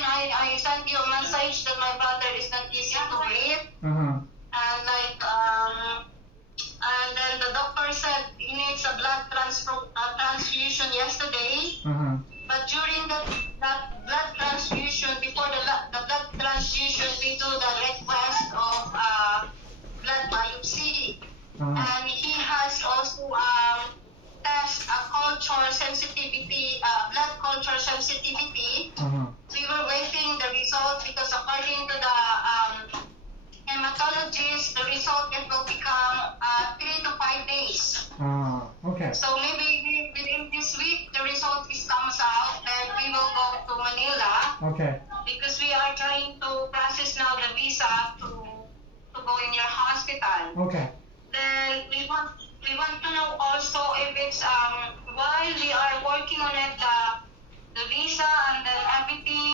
Marvin, I sent you a message that my brother is not easy to breathe. And like, and then the doctor said he needs a blood transfusion yesterday. But during that blood transfusion, before the blood transfusion, we do the request of blood biopsy. And he has also test a culture sensitivity, blood culture sensitivity. We were waiting the result because according to the hematologist, the result it will become 3 to 5 days. Okay. So maybe within this week the result comes out, and we will go to Manila. Okay. Because we are trying to process now the visa to go in your hospital. Okay. Then we want to know also if it's while we are working on it, the visa